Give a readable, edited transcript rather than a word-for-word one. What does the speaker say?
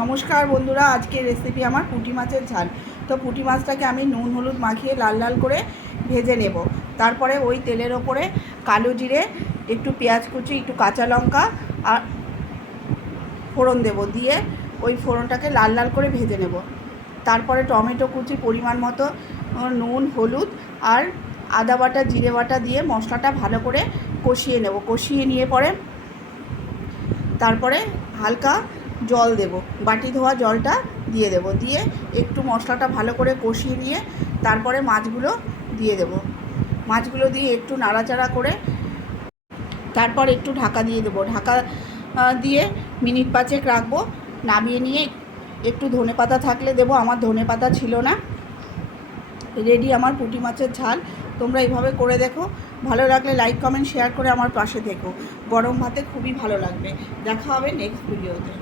নমস্কার বন্ধুরা, আজকে রেসিপি আমার পুঁটি মাছের ঝাল। তো পুঁটি মাছটাকে আমি নুন হলুদ মাখিয়ে লাল লাল করে ভেজে নেব। তারপরে ওই তেলের ওপরে কালো জিরে, একটু পেঁয়াজ কুচি, একটু কাঁচা লঙ্কা আর ফোড়ন দেব, দিয়ে ওই ফোড়নটাকে লাল লাল করে ভেজে নেব। তারপরে টমেটো কুচি পরিমাণ মতো, নুন হলুদ আর আদা বাটা জিরে বাটা দিয়ে মশলাটা ভালো করে কষিয়ে নেব। কষিয়ে নিয়ে পরে তারপরে হালকা জল দেব, বাটি ধোয়া জলটা দিয়ে দেব, দিয়ে একটু মশলাটা ভালো করে কষিয়ে নিয়ে তারপরে মাছগুলো দিয়ে দেব। মাছগুলো দিয়ে একটু নাড়াচাড়া করে তারপর একটু ঢাকা দিয়ে দেবো। ঢাকা দিয়ে মিনিট 5 রাখবো। নামিয়ে নিয়ে একটু ধনেপাতা থাকলে দেবো, আমার ধনেপাতা ছিল না। রেডি আমার পুঁটি মাছের ঝাল। তোমরা এইভাবে করে দেখো। ভালো লাগলে লাইক কমেন্ট শেয়ার করে আমার পাশে থেকো। গরম ভাতে খুবই ভালো লাগবে। দেখা হবে নেক্সট ভিডিওতে।